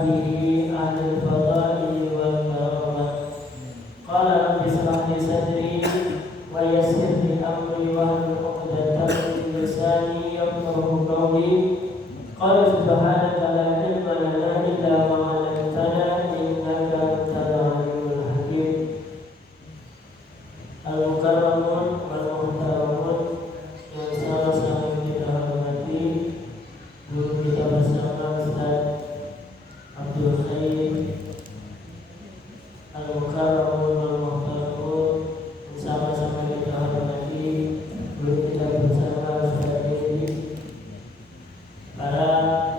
ashabihi ahli fadaili wal karamat. Qala rabbi shrah li sadri wa yassir li amri wahlul 'uqdatam min lisani yafqahu qawli. Qala subhanaka la ilma lana illa ma 'allamtana innaka antal 'alimul hakim. Al-mukarramun wal muhtaramun yang sama-sama kita hormati, guru kita bersama Ustaz Abdul Khair. Al-mukarramun wal muhtaramun yang sama-sama kita hormati, guru kita bersama Ustaz Dedi. Para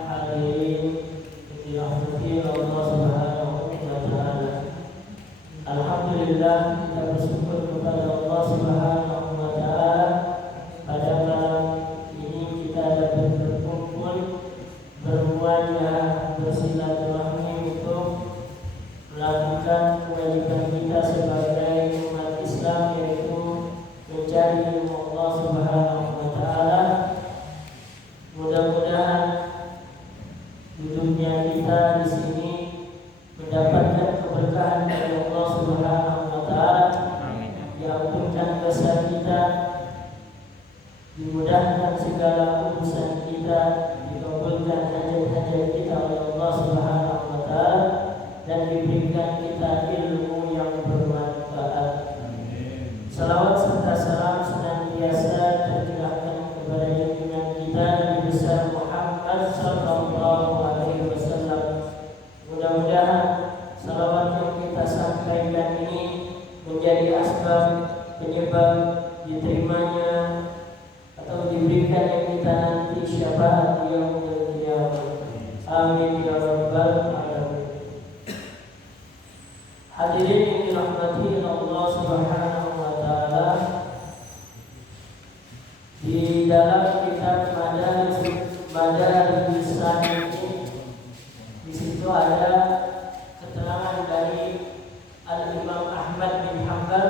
hadirin yang dirahmati Allah Subhanahu wa taala. Alhamdulillah, kita bersyukur kepada Allah Subhanahu wa taala pada malam ini kita dapat berkumpul, bermuajah, bersilaturahmi untuk melakukan kewajiban kita sebagai umat Islam, yaitu mencari ilmu Allah Subhanahu wa taala. Mudah-mudahan hidupnya kita di sini mendapatkan keberkahan dari Allah Subhanahu wa taala. Diampunkan dosa kita, dimudahkan segala urusan kita, dikabulkan hajat-hajat kita oleh Allah Subhanahu wa taala, dan diberikan kita ilmu yang bermanfaat. Salawat serta salam senantiasa tercurahkan kepada junjungan kita Nabi besar Muhammad sallallahu alaihi wasallam. Mudah-mudahan salawat yang kita sampaikan ini menjadi asbab penyebab diterimanya atau diberikan yang kita nanti syafaat yaumul qiyamah. Amin ya rabbal alamin. Hadirin yang dirahmati Allah Subhanahu wa taala, di dalam kitab Madarijus Salikin di situ ada keterangan dari Al-Imam Ahmad bin Hanbal.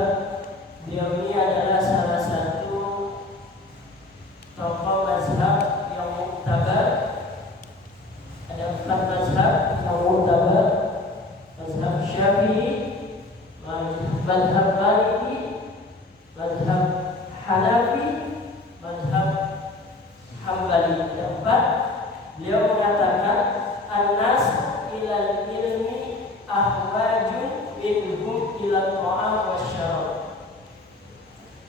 Beliau ini adalah salah satu tokoh mazhab yang muktabar. Ada 4 mazhab yang muktabar: mazhab Syafi'i, mazhab Maliki, mazhab Hanafi, mazhab Hambali. Yang 4, beliau mengatakan an-nas ilal ilmi ahwajun minhum ila ta'am wasyarab,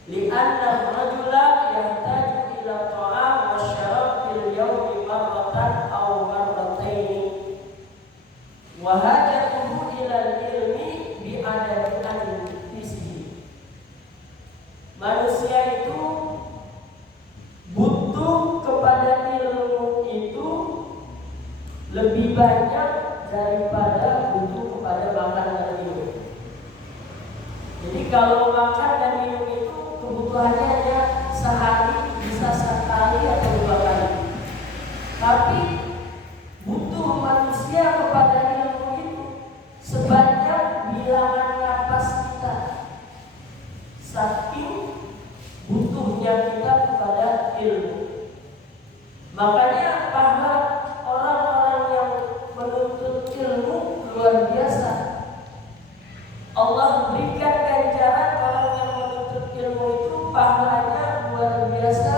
li'anna rajula yahtaju ila ta'am wasyarab fil yawmi marratan aw marrataini, wa hajatuhu ila ilmi bi'adati an-nisihi. Manusia itu butuh kepada ilmu itu lebih banyak daripada butuh kepada makan dan minum. Jadi kalau makan dan minum itu kebutuhannya hanya sehari, bisa sekali atau 2 kali. Tapi butuh manusia kepada ilmu itu sebanyak bilangan napas kita. Saking butuhnya kita kepada ilmu. Makanya pahala orang-orang yang menuntut ilmu luar biasa. Allah berikan ganjaran orang yang menuntut ilmu itu pahalanya luar biasa.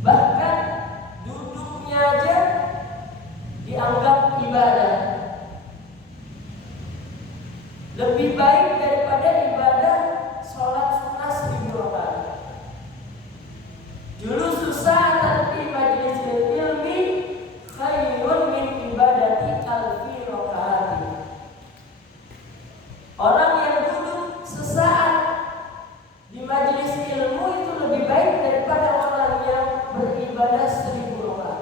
Bahkan duduknya aja dianggap ibadah. Lebih baik daripada ibadah sholat sunnah 1000 rakaat. Dulu susah tapi majlis ilmi khairun min ibadati alfi rakaat. Orang yang duduk sesaat di majlis ilmu itu lebih baik daripada orang yang beribadah 1000 rakaat.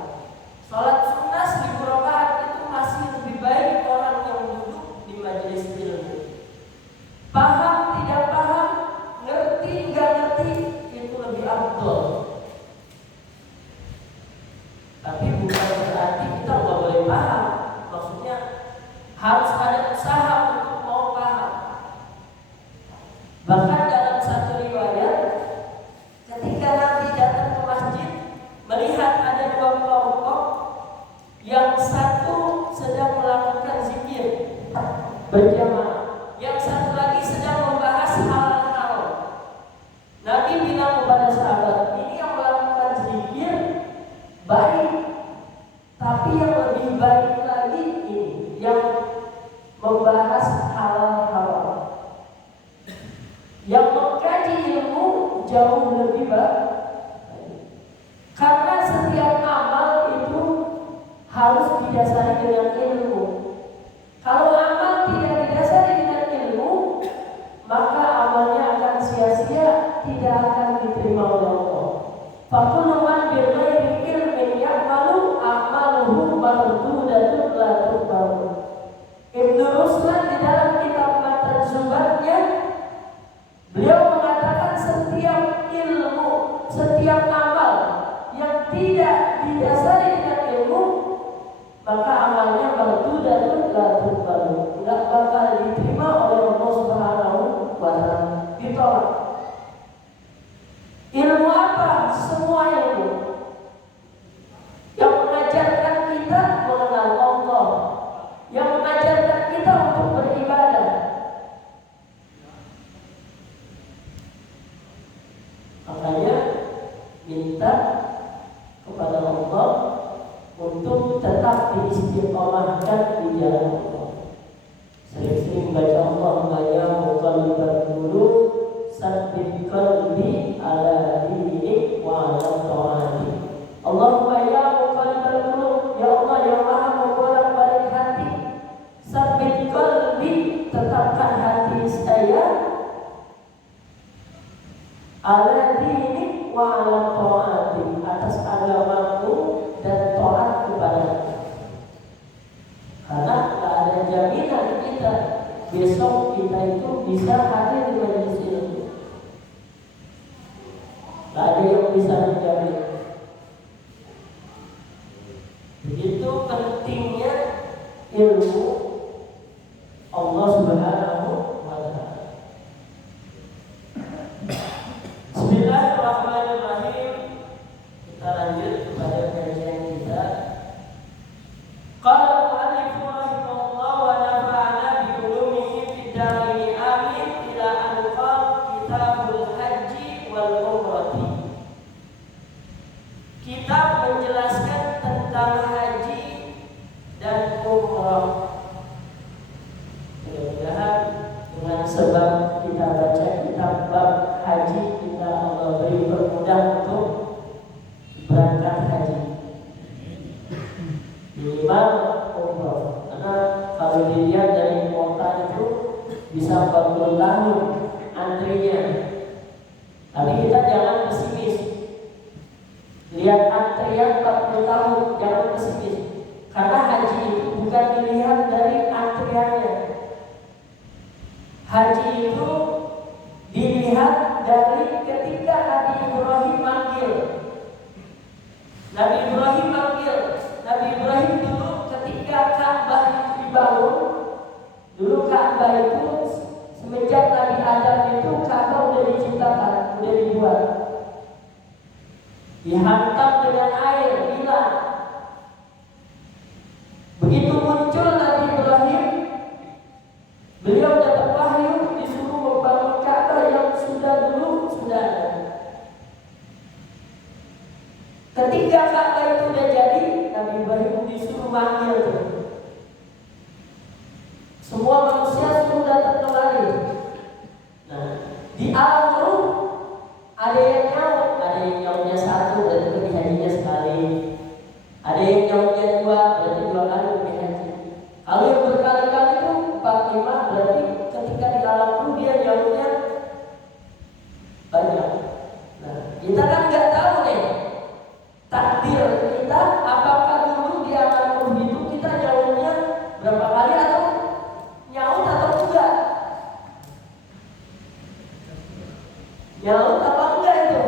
Sholat sunnah 1000 rakaat itu masih lebih baik orang yang duduk di majlis ilmu. Paham tidak paham, ngerti nggak ngerti, itu lebih afdol. Tapi bukan berarti kita nggak boleh paham. Maksudnya harus ada usaha untuk mau paham. Bahkan dalam satu riwayat, ketika Nabi datang ke masjid, melihat ada 2 kelompok, yang satu sedang berjamaah. Yang satu lagi sedang membahas hal-hal. Nabi bilang kepada sahabat, ini yang melakukan zikir baik, tapi yang lebih baik lagi ini yang membahas hal-hal. Yang mengkaji ilmu jauh lebih baik. Karena setiap amal itu harus didasari dengan ilmu. Kalau amal tidak didasari dengan ilmu, maka amalnya akan sia-sia, tidak akan diterima oleh Allah. Fakullu man bighairi ilmin ya'malu a'maluhu mardudatun la tuqbalu. Ibnu Ruslan di dalam kitab Matan Zubatnya, beliau mengatakan setiap ilmu, setiap amal yang tidak didasari dengan ilmu, maka amalnya mardudatun la tuqbalu, tidak bakal diterima oleh Allah Subhanahu wa ta'ala, ditolak. Ilmu apa? Semua ilmu yang mengajarkan kita mengenal Allah, yang mengajarkan kita untuk beribadah. Makanya minta kepada Allah untuk tetap diistiqomahkan di jalan Allah. Sering-sering baca Allahumma ya muqallibal qulub tsabbit qalbi ala dinik wa ala ta'atik. Allahumma ya muqallibal qulub, ya Allah yang Maha membolak-balik hati, tsabbit qalbi, tetapkan hati saya ala dinik wa ala ta'atik, atas agamamu dan taat kepada-Mu. Karena tak ada jaminan kita besok kita itu bisa hadir di majelis ilmu. Tak ada yang bisa menjamin. Begitu pentingnya ilmu Allah Subhanahu wa ta'ala. Bismillahirrahmanirrahim. Kita lanjut kepada kajian kita. Qala al-mu'allif rahimahullah wa nafa'ana bi ulumihi fid dharain amin ila an qala kitabul haji wal umrati. Kitab menjelaskan tentang haji dan umrah. Mudah-mudahan dengan sebab kita baca kitab bab haji, kita Allah beri permudah untuk berangkat haji. Minimal umrah. Karena kalau dilihat dari kota itu bisa 40 tahun antrinya. Tapi kita jangan pesimis. Lihat antrian 40 tahun, jangan pesimis. Karena haji itu bukan dilihat dari antriannya. Haji itu dilihat dari ketika Nabi Ibrahim manggil. Nabi Ibrahim manggil. Nabi Ibrahim dulu ketika Ka'bah itu dibangun, dulu Ka'bah itu semenjak Nabi Adam itu Ka'bah udah diciptakan, udah dibuat, dihantam dengan air, hilang. Begitu muncul Nabi Ibrahim, beliau dapat wahyu disuruh membangun Ka'bah yang sudah ada. Ketika Ka'bah itu udah jadi, Nabi Ibrahim disuruh manggil. Semua manusia suruh datang kemari. Nah, di alam ruh ada yang nyautnya satu, berarti pergi hajinya sekali. Ada yang nyautnya dua, berarti 2 kali pergi haji. Kalau yang berkali-kali itu 4, 5, berarti ketika di alam ruh dia nyautnya banyak. Nah, kita kan nggak tahu nih takdir kita, apakah dulu di alam ruh itu kita nyautnya berapa kali atau nyaut atau enggak? Nyaut apa enggak itu?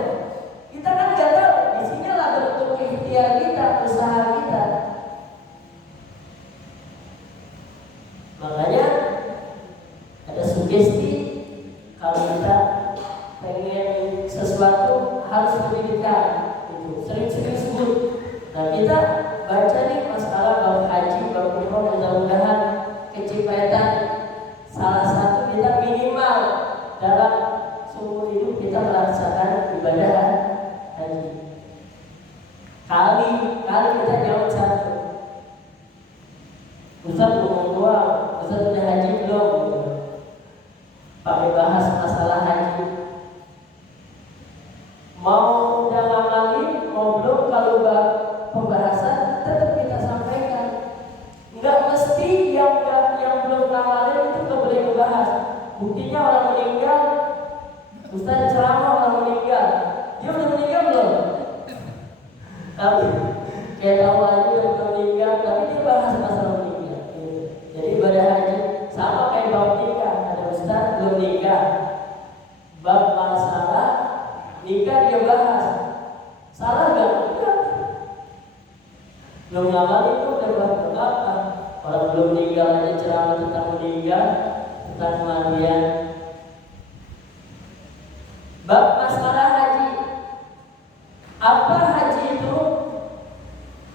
Kita kan nggak tahu. Di sinilah bentuk ikhtiar kita, usaha kita. Makanya ada sugesti kalau kita pengen sesuatu harus pendidikan, itu sering-sering sebut. Nah, kita baca nih masalah bab haji, bab umroh, mudah-mudahan kecipratan doang, Ustaz udah haji belum? Pakai bahas masalah haji. Mau udah ngamalin, mau belum, kalau pembahasan tetap kita sampaikan. Enggak mesti yang belum ngamalin itu nggak boleh dibahas. Buktinya orang meninggal, Ustaz ceramah orang meninggal, dia udah meninggal belum? Tapi kayak tahu aja dia udah meninggal, tapi dia bahas masalah meninggal. Jadi ibadah haji sama kayak bab nikah, ada Ustaz belum nikah, bab masalah nikah dia bahas. Salah gak? Enggak. Belum ngamalin itu udah bahas apa? Orang belum meninggal aja ceramah tentang meninggal, tentang kematian. Bab masalah haji. Apa haji itu?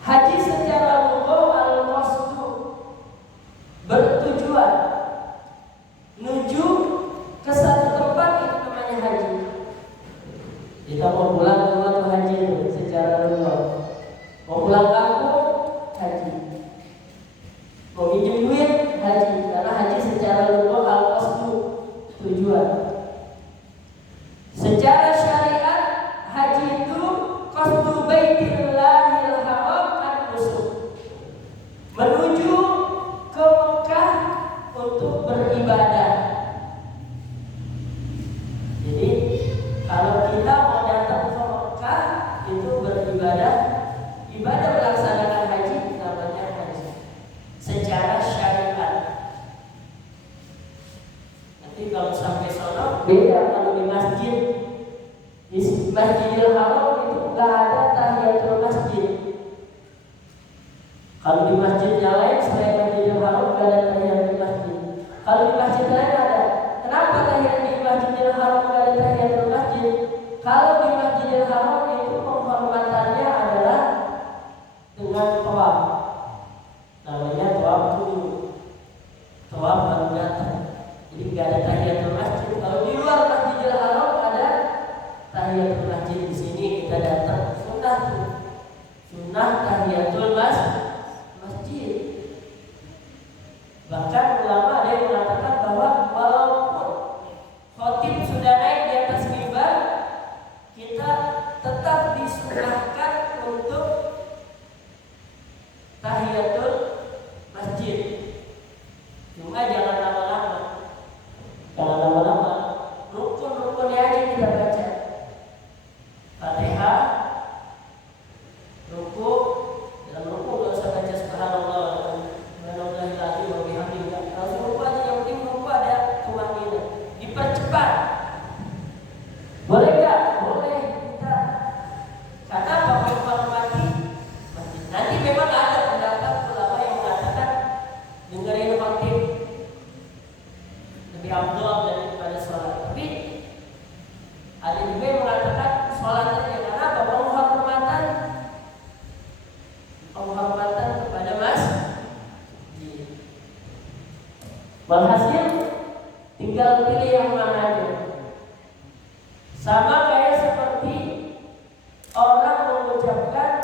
Haji secara umum al-qasdu, bertujuan menuju ke satu tempat, itu namanya haji. Kita mau pulang ke rumah tuh haji itu secara umum. Mau pulang kampung haji. Mau minjem duit haji, karena haji secara umum al-qasdu, tujuan. Secara syariat haji itu qasdu baitillahil haram an-nusuk, menuju ke Mekah untuk beribadah. Jadi kalau kita mau datang ke Mekah itu beribadah, ibadah melaksanakan haji namanya haji secara syariat. Nanti kalau sampai sono beda. Kalau di masjid, di Masjidil Haram itu nggak ada tahiyatul masjid. Kalau di masjid yang lain selain Masjidil Haram nggak ada tahiyatul masjid. Kalau di masjid lain ada. Kenapa tahiyat di Masjidil Haram nggak ada tahiyatul masjid? Kalau di Masjidil Haram itu penghormatannya adalah dengan tawaf. Namanya tawaf tujuh, tawaf baru datang. Jadi nggak ada tahiyatul masjid. Kalau di luar Masjidil Haram ada tahiyatul masjid. Di sini kita datang sunnah tuh, sunnah tahiyatul masjid. Bahkan ulama ada yang mengatakan bahwa walaupun khotib sudah naik di atas mimbar, kita tetap disunnahkan untuk tahiyatul masjid. Cuma jangan lama-lama. Jangan lama-lama. Rukun-rukunnya aja kita baca. Fatihah, ruku, dalam ruku nggak usah baca subhanallah, subhanallahil azim wa bihamdihi. Kalau ruku aja, yang penting ruku ada tumaninah. Dipercepat. Boleh nggak? Boleh kita. Karena apa? Menghormati masjid. Nanti memang ada pendapat ulama yang mengatakan dengerin khotib lebih afdal daripada sholat. Tapi ada juga yang mengatakan sholat saja. Karena apa? Penghormatan kepada masjid. Walhasil tinggal pilih yang mana aja. Sama kayak seperti orang mengucapkan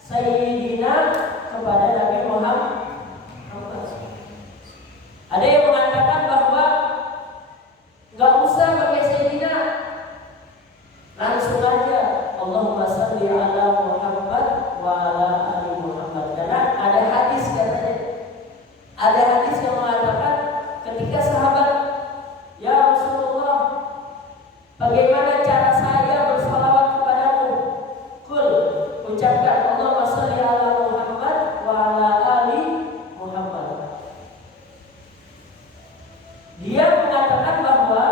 Sayyidina kepada Nabi Muhammad. Ada yang mengatakan bahwa nggak usah pakai Sayyidina, langsung aja Allahumma shalli ala Muhammad wa ala ali Muhammad. Karena ada hadis katanya, ada hadis yang mengatakan ketika sahabat, ya Rasulullah, bagaimana cara saya bersalawat kepadamu? Qul, ucapkan Allahumma shalli ala Muhammad wa ala ali Muhammad. Dia mengatakan bahwa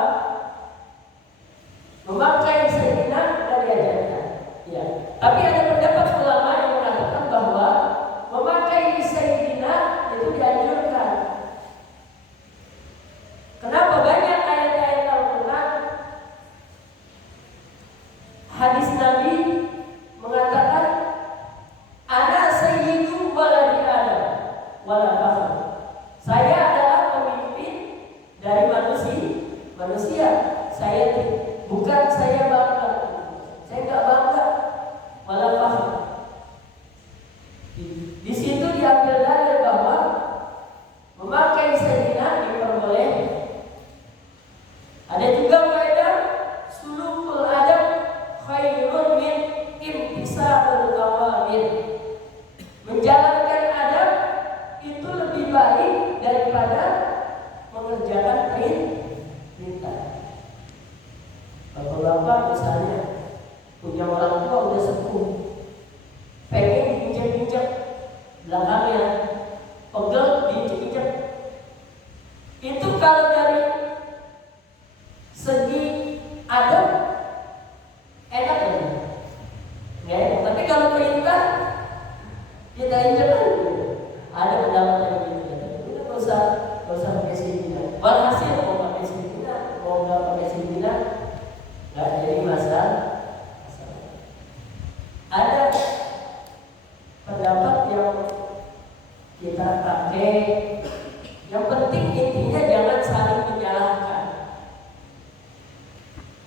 memakai Sayyidina tidak diajarkan. Ya. Tapi ada pendapat ulama yang mengatakan bahwa memakai Sayyidina itu dianjurkan. Kenapa? Banyak ayat-ayat Al-Quran, hadis Nabi mengatakan ana sayyidu waladi Adam wala fakhr. Saya adalah pemimpin dari manusia. Saya bukan saya bangga. Saya enggak bangga. Wala fakhr. Di situ diambil dalil bahwa daripada mengerjakan perintah. Bapak-bapak misalnya punya orang tua udah sepuh, pengen diinjak-injak belakangnya, pegel diinjak-injak. Itu kalau dari segi adab enak kan? Nggak enak. Tapi kalau perintah kita injak kan? Ada pendapat yang begitu. Kita nggak usah pakai sini. Walhasil mau pakai sini, mau nggak pakai sini, nggak jadi masalah. Ada pendapat yang kita pakai. Yang penting intinya jangan saling menyalahkan.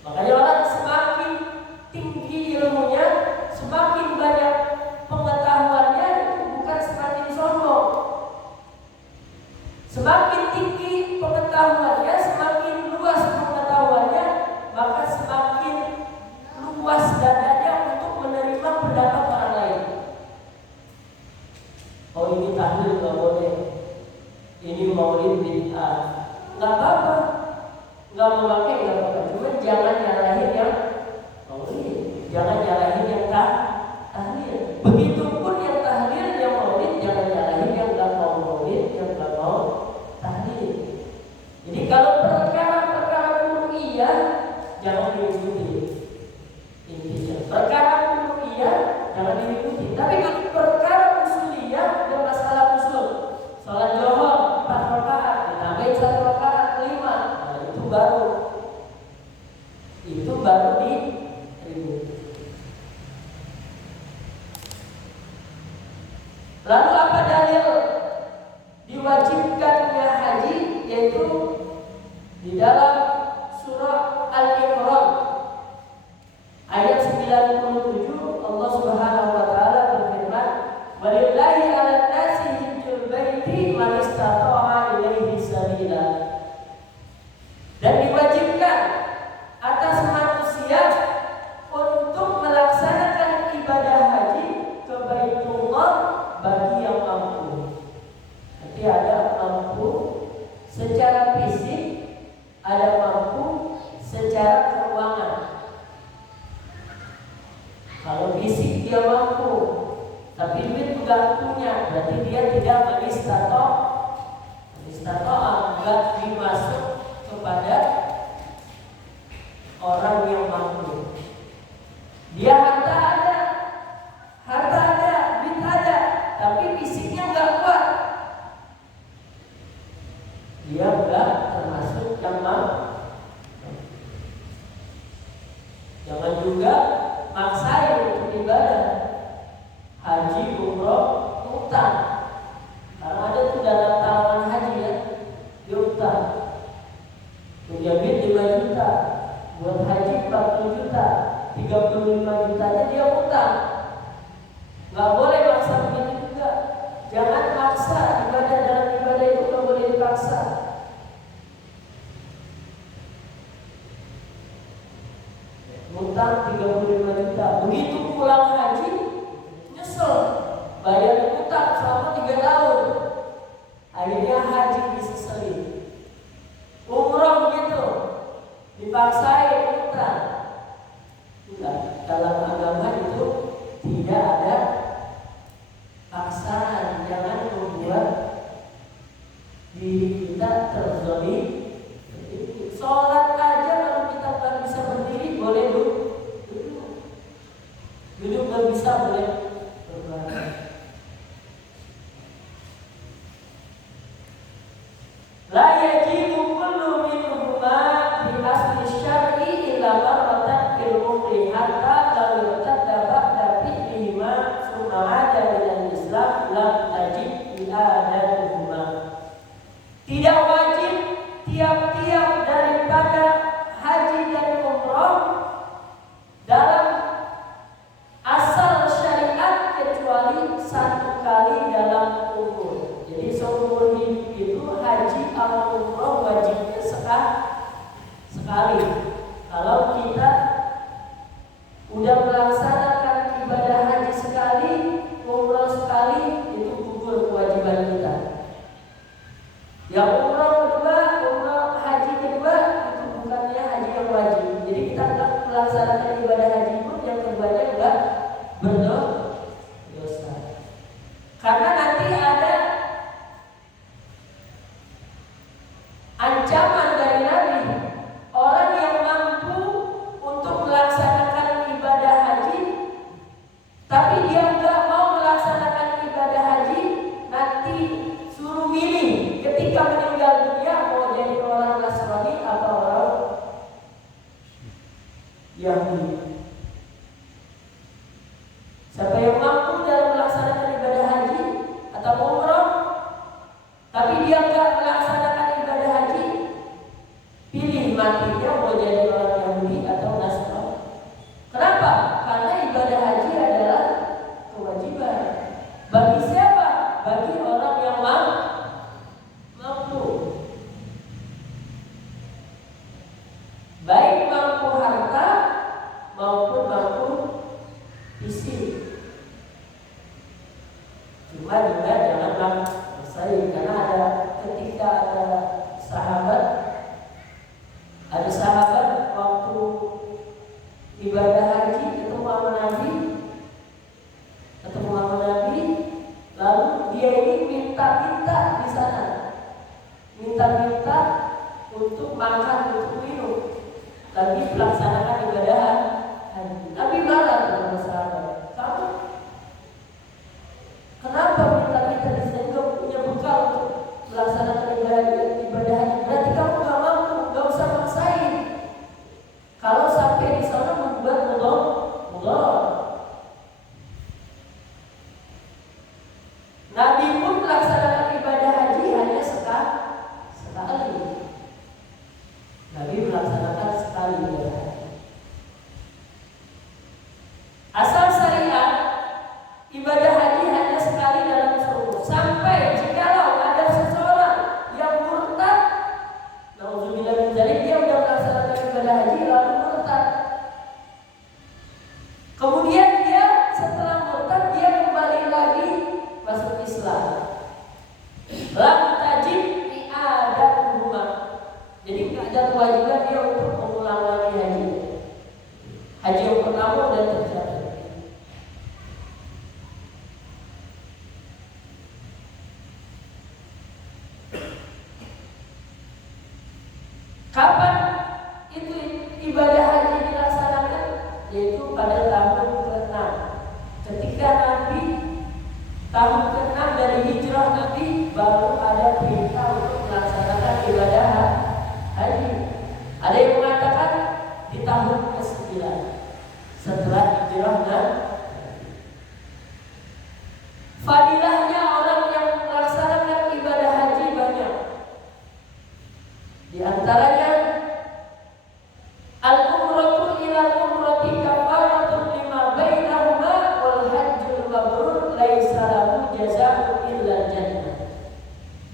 Makanya orang semakin tinggi ilmunya, semakin banyak pengetahuannya, itu bukan semakin sombong. Semakin tinggi pengetahuannya, semakin luas pengetahuannya, maka semakin luas dadanya untuk menerima pendapat orang lain. Oh, ini tahlil nggak boleh, ini maulid bid'ah, nggak apa-apa, nggak memakai nggak apa-apa. Cuma jangan nyalahin yang maulid, jangan nyalahin yang tahlil. Begitupun yang tahlil, yang maulid, jangan nyalahin yang nggak mau maulid, yang nggak mau tahlil. Jadi kalau perkara-perkara kuru'iyah jangan diikuti. Intinya perkara kuru'iyah jangan diikuti. Tapi kalau perkara usuliyah dan masalah usul, salat zuhur 4 rakaat ditambahin 1 rakaat 5, nah itu baru diributi. Lalu apa dalil diwajibkannya haji? Yaitu di dalam surah Al-Imran ayat 97, Allah Subhanahu wa taala berfirman, "Walillahi 'alan nasi hajjul baiti man istata'a ilaihi sabila." Dan diwajibkan atas manusia untuk melaksanakan ibadah haji ke Baitullah bagi yang mampu. Nanti ada mampu secara fisik, ada mampu secara keuangan. Kalau fisik dia mampu, tapi duit enggak punya, berarti dia tidak menistato'ah, enggak dimasuk kepada orang yang mampu. Dia harta ada, duit ada, tapi fisiknya enggak kuat, dia enggak termasuk yang mampu. Jangan juga maksain untuk ibadah haji, umroh, utang. Karena ada tuh dana talangan haji ya, dia utang. Punya duit 5 juta, buat haji 40 juta, 35 jutanya dia utang. Nggak boleh maksa begitu juga. Jangan maksa ibadah, dalam ibadah itu nggak boleh dipaksa. Utang 35 juta, begitu pulang haji nyesel, bayar utang selama 3 tahun, akhirnya haji disesali. Umroh begitu, dipaksain utang. Enggak, dalam agama itu tidak ada paksaan. Jangan membuat diri kita terzalim. Sholat aja kalau kita nggak bisa berdiri boleh duduk nggak bisa boleh berbaring. La yajibu kullu minhuma bi asli syar'i illa marratan fil umri hatta law irtadda ba'da fi'lihima summa 'ada ila Islam lam tajib i'adatuhuma. Tidak wajib tiap Yang umroh kedua, umroh haji kedua itu bukannya haji yang wajib. Jadi kita tetap melaksanakan ibadah haji pun yang keduanya enggak berdosa. Karena nanti ada ancaman dari Nabi, orang yang mampu untuk melaksanakan ibadah haji tapi dia enggak mau melaksanakan ibadah haji, nanti suruh milih ketika meninggal dunia mau jadi orang Nasrani atau orang Yahudi. Siapa yang mampu dalam melaksanakan ibadah haji atau umroh tapi dia enggak melaksanakan ibadah haji, pilih matinya mau jadi orang Yahudi atau Nasrani. Kenapa? Karena ibadah haji adalah kewajiban. Bagi siapa? Bagi orang yang mampu. Baik mampu harta maupun mampu fisik. Cuma juga janganlah bersaing, karena ada ketika ada sahabat waktu ibadah haji ketemu sama Nabi, lalu dia ini minta-minta di sana, minta-minta untuk makan, untuk minum, lagi melaksanakan ibadah haji. Nabi marah kepada sahabat, kamu kenapa minta-minta di sini? Kamu punya bekal untuk melaksanakan ibadah haji, berarti kamu gak mampu, gak usah maksain. Kalau sampai di sana membuat mudarat. Nabi pun melaksanakan ibadah haji hanya sekali. Nabi melaksanakan sekali ibadah haji. Asal syariat ibadah haji hanya sekali dalam seumur. Sampai jikalau ada seseorang yang murtad, nauzubillah min dzalik, dia sudah melaksanakan ibadah haji lalu murtad. Kemudian dia setelah murtad dia kembali lagi masuk Islam. Lam tajib i'adatuhuma. Jadi tidak ada kewajiban dia untuk mengulang lagi haji. Haji yang pertama sudah tercapai. Kapan itu ibadah haji dilaksanakan? Yaitu pada tahun ke-6. Ketika Nabi tahun ke-6 dari hijrah Nabi baru ada perintah untuk melaksanakan ibadah haji. Ada yang mengatakan di tahun ke-9 setelah hijrah Nabi. Fadilahnya orang yang melaksanakan ibadah haji banyak. Di antaranya al-umratu ila al-umrati kafaratun lima bainahuma wal hajjul mabrur laisa lahu jazaa'un illa jannah.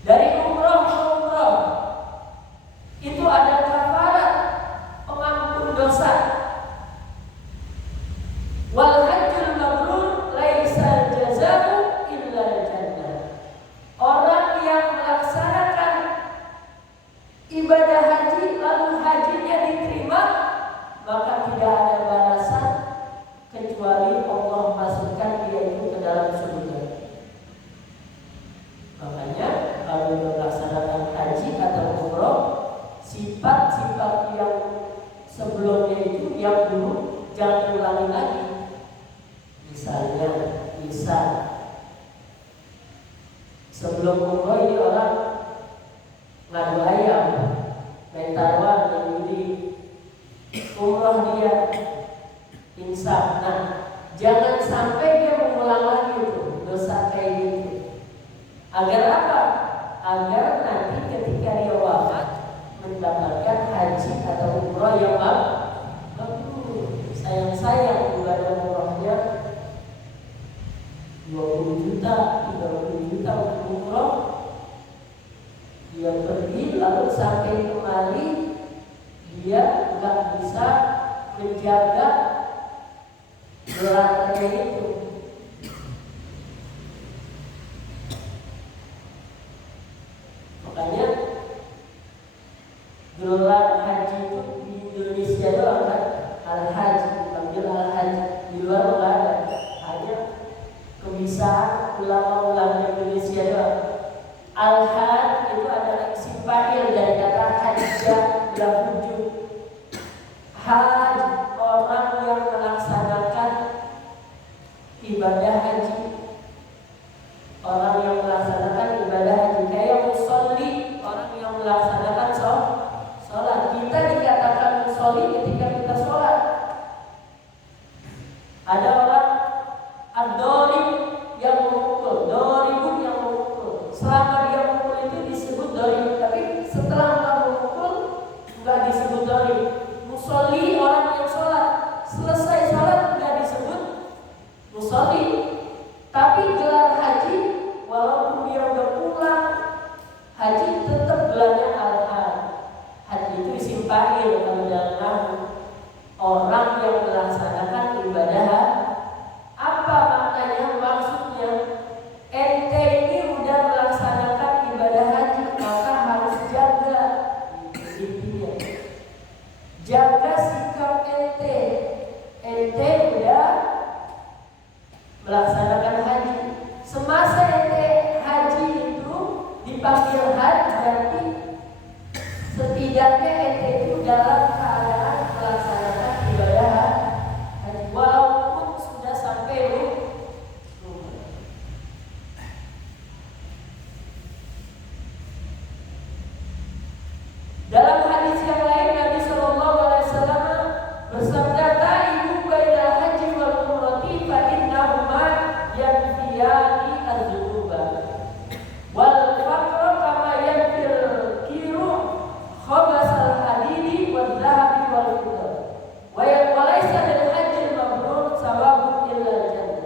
Dari umrah ke umrah itu ada kafarat, pengampun dosa. Wal hajjul mabrur laisa jazaa'un illa jannah. Orang yang melaksanakan ibadah haji lalu hajinya diterima, maka tidak ada balasan kecuali Allah masukkan dia itu ke dalam surga. Makanya kalau melaksanakan haji atau umroh, sifat-sifat yang sebelumnya itu yang dulu jangan diulangi lagi. Misalnya sebelum umroh ini orang ngadu ayam, main taruhan, main judi. Umroh dia insaf. Nah, jangan sampai dia mengulang lagi itu dosa kayak gitu. Agar apa? Agar nanti ketika dia wafat mendapatkan haji atau umroh yang mabrur. Sayang ibadah umrohnya 20 juta, 30 juta untuk umroh. Dia pergi lalu sampai kembali dia nggak bisa menjaga gerakannya itu. Makanya Gelar haji itu di Indonesia doang kan, al-haji, dipanggil al-haji. Di luar nggak ada, hanya kebiasaan ulama-ulama Indonesia doang. Al-haj itu adalah isim fa'il dari kata hajjah yahuju. Haj, orang yang melaksanakan ibadah haji. Orang yang melaksanakan ibadah haji. Kayak musolli, orang yang melaksanakan sholat. Kita dikatakan musolli ketika kita sholat. Ada orang ad-dorib yang memukul, doribun yang memukul. Selama dia memukul itu disebut dorib, tapi setelah dia memukul enggak disebut dorib. Musolli orang yang sholat, selesai sholat enggak disebut musolli. Tapi gelar haji, walaupun dia udah pulang haji, tetap gelarnya al-haj. Haji itu isim fa'il kalau dalam nahwu. Orang yang melaksanakan ibadah. Apa maknanya? Maksudnya ente ini udah melaksanakan ibadah haji, maka harus jaga. Intinya jaga sikap ente. Ente udah melaksanakan haji. Semasa ente haji itu dipanggil haji, berarti setidaknya ente itu dalam keadaan melaksanakan ibadah haji, walaupun sudah sampai rumah. Dalam hadis yang lain Nabi Shallallahu Alaihi Wasallam bersabda, "Ta'ibu bainal haji wal umrati fa innahuma yanfiyani az-dzunuba wal faqra kama yanfil kiru khabasal hadidi wal dhahabi wal fiddah wa laysa lil hajjil mabrur sawabun illa jannah."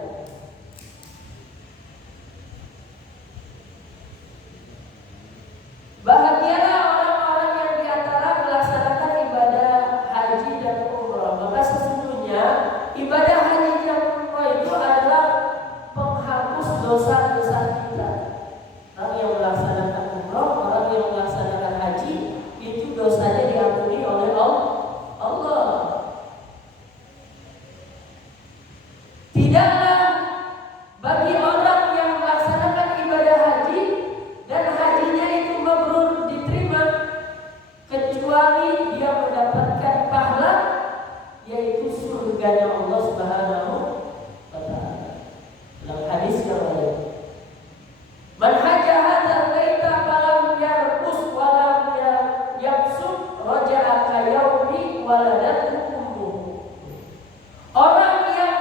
Bahagialah orang-orang yang di antara melaksanakan ibadah haji dan umrah. Maka sesungguhnya ibadah haji dan umrah itu adalah penghapus dosa-dosa kita. Orang yang melaksanakan umrah, orang yang melaksanakan haji, itu dosanya diampuni oleh Allah. Tidaklah bagi orang yang melaksanakan ibadah haji dan hajinya itu mabrur diterima, kecuali dia mendapatkan pahala, yaitu surganya Allah Subhanahu wa ta'ala. Dalam hadis yang lain, "Man hajja hadzal baita falam yarqus wa lam yafsuq raja'a ka yaumi waladatu ummuh." Orang yang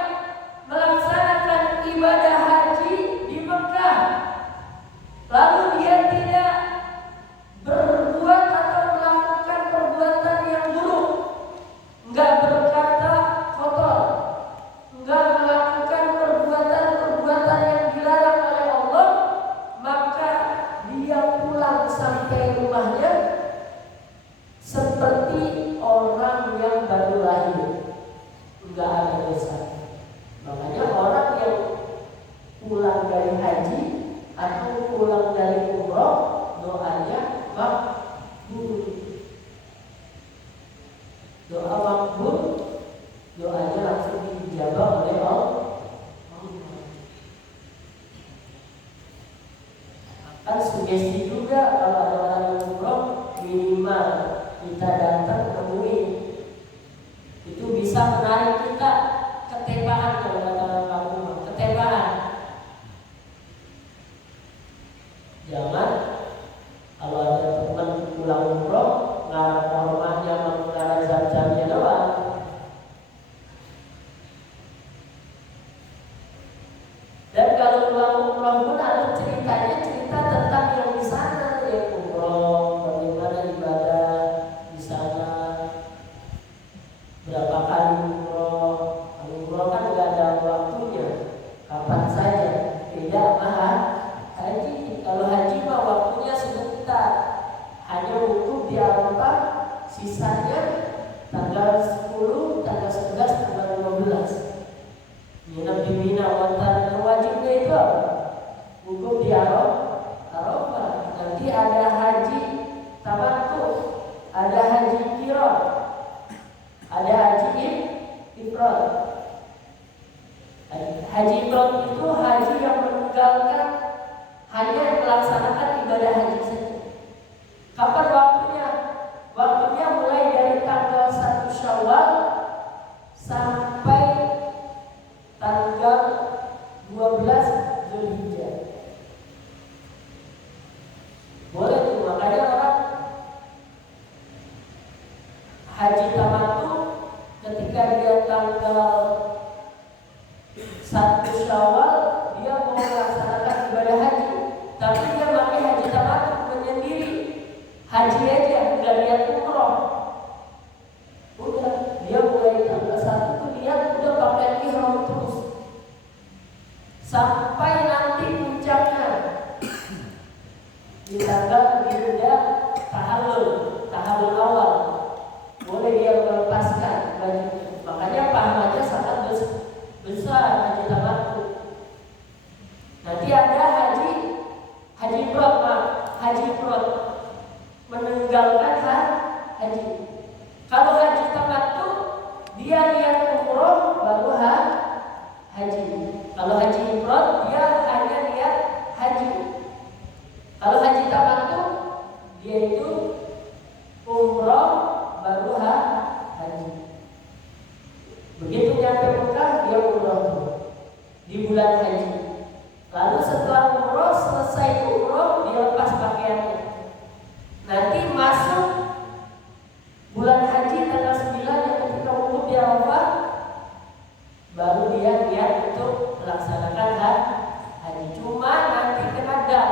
melaksanakan ibadah haji di Mekah, lalu dia tidak berbuat atau melakukan perbuatan yang buruk, enggak berkata kotor, enggak melakukan perbuatan-perbuatan yang dilarang oleh Allah, maka dia pulang sampai rumahnya seperti orang yang baru lahir, enggak ada dosa. Makanya orang yang pulang dari haji atau pulang dari umroh, doanya makbul. Doa makbul, doanya langsung dijawab oleh Allah. Kan sugesti juga kalau ada orang yang umroh, minimal kita datang nemuin, itu bisa menarik kita ketepaan. Kalau kata orang kampung, ketepaan. Jangan kalau ada teman pulang umroh ngarang kormanya, ngarang zam-zamnya doang. Dan kalau pulang umroh pun ada ceritanya, cerita tentang yang di sana, yang umroh, bagaimana ibadah di sana, berapa kali umroh. Kalau umroh kan nggak ada waktunya, kapan saja. Beda sama haji. Kalau haji mah waktunya sebentar, hanya wukuf di Arafah, sisanya tanggal 10, tanggal 11, tanggal 15. Nginep di Mina, wantan wajibnya itu apa? Wukuf di Arafah. Nanti ada haji tamattu, ada haji aja, nggak niat umroh. Udah, dia mulai tanggal 1 tuh niat udah pakai ihram terus sampai nanti puncaknya di tanggal dia tahallul awal boleh dia melepaskan bajunya. Makanya pahalanya sangat besar haji tamattu. Nanti ada haji ifrad meninggalkan haji. Kalau haji tamattu dia niat umroh baru haji. Kalau haji ifrad dia hanya niat haji. Kalau haji tamattu dia itu umroh baru haji. Begitu nyampe Mekah dia umroh di bulan haji. Lalu setelah umroh selesai umroh dia lepas pakaiannya. Nanti masuk bulan haji tanggal 9 yang ketika wukuf di Arafah baru dia niat untuk melaksanakan haji. Cuma nanti kena dam.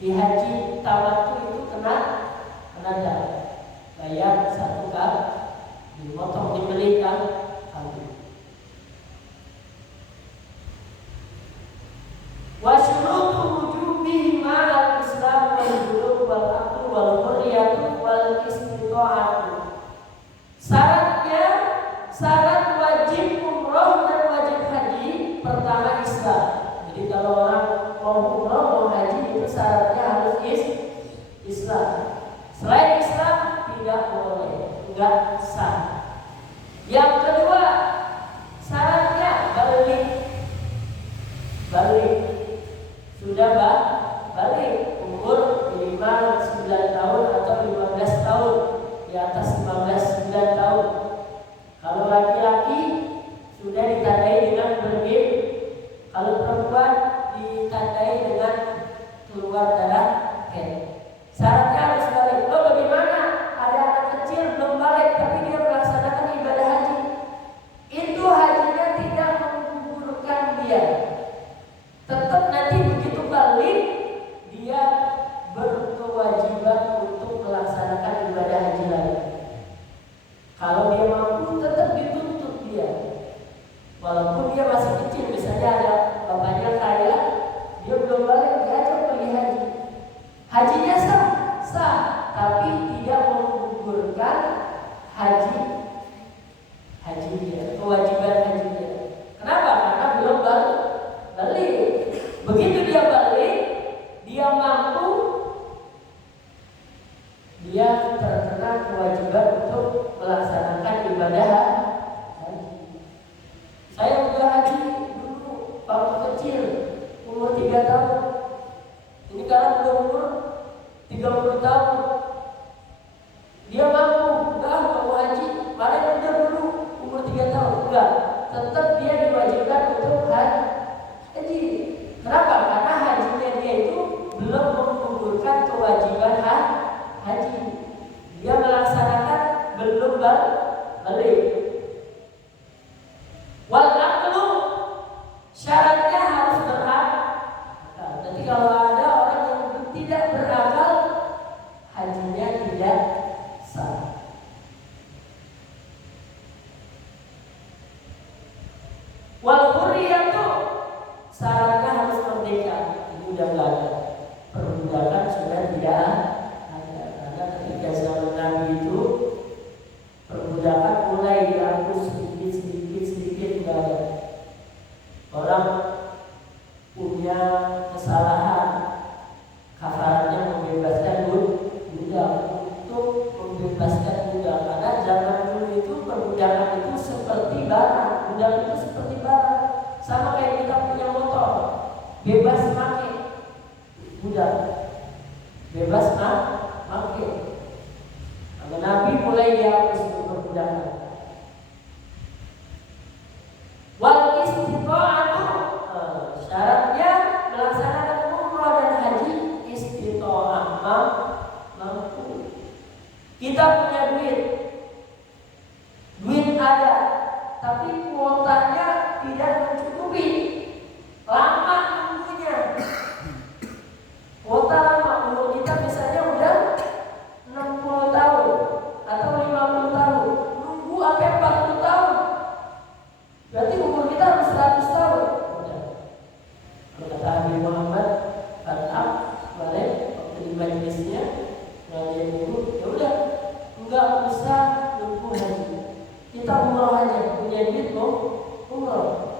Di haji tamattu itu kena dam. Bayar 1 kali, dipotong dibeli kambing. Wa syurutu wujubihi ma'al islam wal bulugh wal aql wal hurriyatu wal istita'atu. Syarat wajib umroh dan wajib haji pertama Islam. Jadi kalau orang mau umroh mau haji itu syaratnya harus Islam. Selain Islam tidak boleh, enggak sah. Yang kedua syaratnya balik. Sudah balik umur minimal 9 tahun atau 15 tahun, di atas 9 tahun. Kalau laki-laki sudah ditandai dengan bergib, kalau perempuan ditandai dengan keluar darah haid. Syaratnya harus balik. Bagaimana? Ada anak kecil belum balik tapi dia melaksanakan ibadah haji. Itu hajinya tidak menggugurkan dia. Tetap nanti begitu balik dia berkewajiban untuk melaksanakan ibadah haji lagi. Kalau dia mampu tetap dituntut dia. Walaupun dia masih kecil, misalnya ada bapaknya kaya, dia belum balik, dia ajak pergi haji. Hajinya sah, tapi tidak menggugurkan haji dia, kewajiban haji dia. Kenapa? Karena belum balik. Begitu dia balik, dia mampu, dia terkena kewajiban untuk melaksanakan ibadah haji. Saya udah haji dulu waktu kecil, umur 3 tahun. Ini sekarang udah umur 30 tahun. Dia mampu, enggak mau haji. Mari udah dulu umur 3 tahun, enggak. Tetap dia diwajibkan untuk haji. Kenapa? Karena hajinya dia itu belum menggugurkan kewajiban haji. Dia melaksanakan belum balik. Wal aqlu syaratnya harus berakal. Jadi kalau ada orang yang tidak berakal, hajinya tidak sah. Wal hurriyatu syaratnya harus merdeka. Ini udah nggak ada. Perbudakan sudah tidak ada. Karena ketika zaman Nabi itu perbudakan mulai dihapus sedikit nggak ada. Orang punya kesalahan, kafaratnya membebaskan budak. Untuk membebaskan budak, karena zaman dulu itu perbudakan itu seperti barang. Budak itu seperti barang, sama kayak kita punya motor, bebas pakai. Budak bebas pakai. Karena Nabi mulai dihapus untuk perbudakan. Wal istita'atu syaratnya melaksanakan umrah dan haji istita'ah, mampu. Kita punya duit ada, tapi kuotanya tidak mencukupi. Lama nunggunya, kuota lama. Umur kita misalnya majelisnya, ngaji dulu, ya udah, nggak usah nunggu haji. Kita umroh aja, punya duit mau umroh.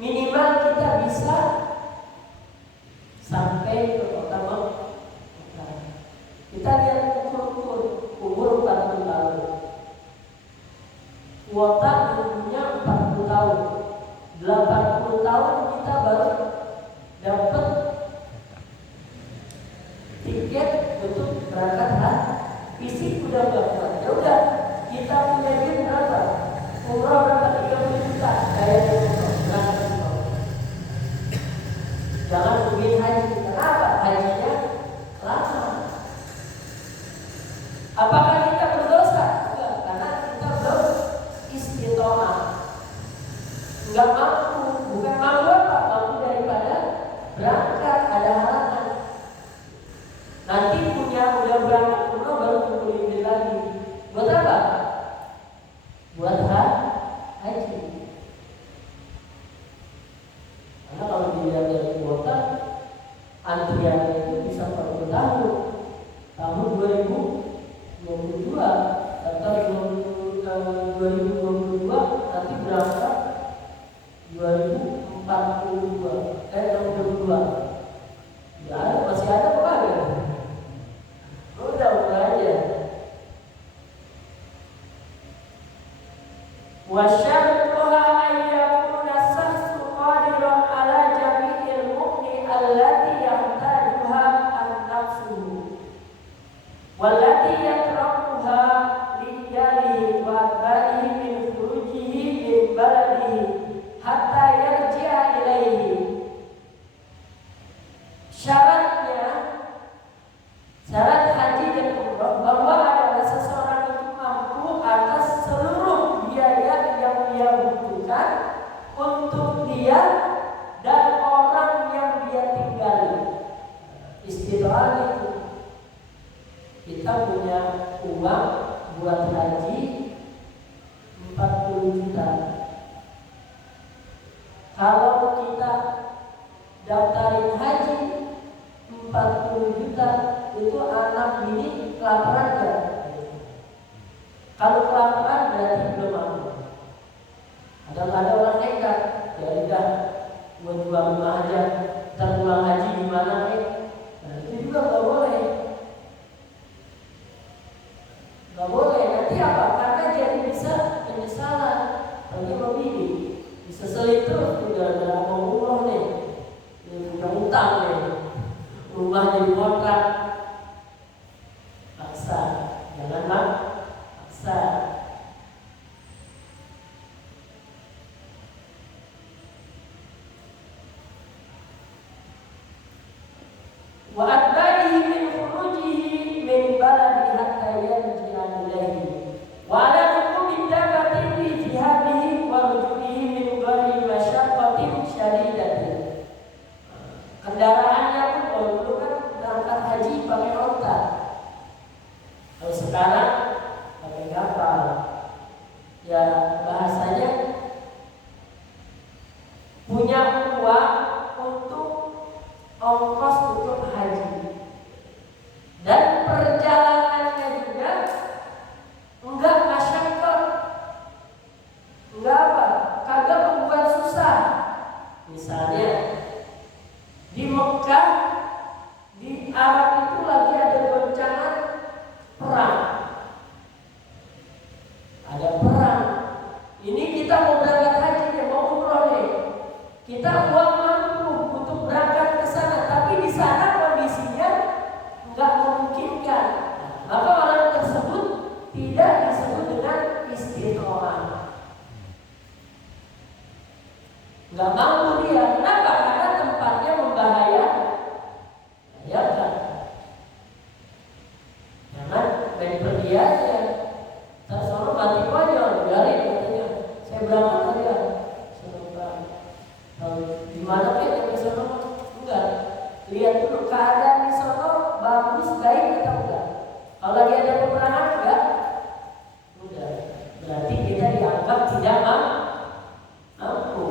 Minimal kita bisa sampai ke kota Mekah. Kita lihat ukur umur 40 tahun. Kuota umurnya 40 tahun. 80 tahun kita baru dapat tiket untuk berangkat haji. Fisik udah berangkat. Ya udah, kita punya duit berapa? Umroh berapa? 30 juta. Kayak umroh, berangkat umroh. Jangan nungguin haji. Kenapa? Hajinya lama. Apakah kita berdosa? Enggak, karena kita belum istiqomah. Enggak mampu, bukan mampu apa? Mampu daripada berangkat, ada halangan. Nanti udah berangkat umroh baru kumpulin duit lagi. Buat apa? Buat haji. Karena kalau dilihat dari kuota, antriannya itu bisa 40 tahun. Tahun 2022 atau 2022 nanti berangkat 2042 62. Ya masih ada apa ya? Udah aja. Wasyartuha ayyakuna sahsu qadiran ala jami'il mu'ni allati yahtajuha an-nafsuhu wallati yakrahuha lijalihi wa atba'ihi min khurujihi min baladihi hatta yarji'a ilaihi. Syarat haji dan umroh bahwa adalah seseorang itu mampu atas seluruh biaya yang dia butuhkan untuk dia dan orang yang dia tinggali. Istilah itu kita punya uang buat haji 40 juta. Kalau kita daftarin haji 40 juta, itu anak ini kelaparan gak? Kalau kelaparan berarti belum mampu. Ada orang nekat, ya udah buat jual rumah aja, terpulang haji gimana nih? Nah, itu juga nggak boleh. Nggak boleh. Nanti apa? Karena jadi bisa penyesalan. Bagi memilih bisa selit terus udah mau umroh nih, punya utang nih, rumah jadi kontrak. Paksa, janganlah paksa. Wa atba'ihi min khurujihi min baladi hatta yarji'a ilaihi wa ala rukubi dabati fi jihabihi wa rujuihi min ghairi masyaqqatin syadidatin. Kendaraannya pun kalau dulu kan berangkat haji pakai onta. Kalau sekarang pakai kapal. Ya bahasanya punya uang untuk ongkos untuk haji dan perjalanannya juga enggak masyaqqah, enggak apa, kagak membuat susah. Misalnya di Mekah, di Arab itu lagi ada goncangan perang, ada perang. Ini kita mau berangkat haji nih, mau umroh nih, kita uang mampu untuk berangkat ke sana, tapi di sana kondisinya nggak memungkinkan. Maka orang tersebut tidak disebut dengan istiqomah. Nggak mampu dia. Kenapa? Karena tempatnya membahayakan. Ya kan? Jangan main pergi aja. Tersono mati konyol, biarin katanya. Saya berangkat aja. Di mana kayak ke sono? Enggak. Lihat dulu keadaan di sono bagus, baik atau enggak. Kalau lagi ada peperangan enggak? Udah. Berarti kita dianggap tidak mampu.